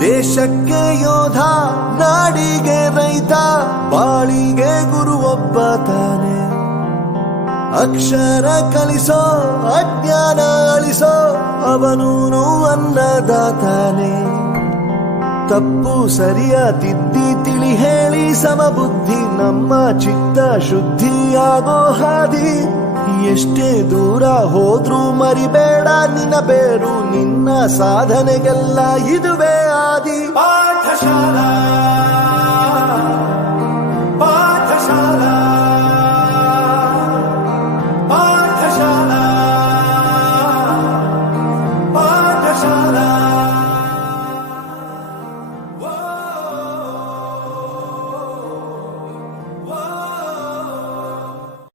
ದೇಶಕ್ಕೆ ಯೋಧ, ನಾಡಿಗೆ ರೈತ, ಬಾಳಿಗೆ ಗುರು ಒಬ್ಬ ತಾನೆ. ಅಕ್ಷರ ಕಲಿಸೋ, ಅಜ್ಞಾನ ಅಳಿಸೋ, ಅವನೂನು ಅನ್ನದಾತಾನೆ. ತಪ್ಪು ಸರಿಯ ತಿದ್ದಿ ತಿಳಿ ಹೇಳಿ ಸಮಬುದ್ಧಿ, ನಮ್ಮ ಚಿತ್ತ ಶುದ್ಧಿಯಾಗೋ ಹಾದಿ. ಎಷ್ಟೇ ದೂರ ಹೋದ್ರೂ ಮರಿಬೇಡ ನಿನ್ನ ಬೇರು, ನಿನ್ನ ಸಾಧನೆಗೆಲ್ಲ ಇದುವೇ ಆದಿ. ಪಾಠಶಾಲಾ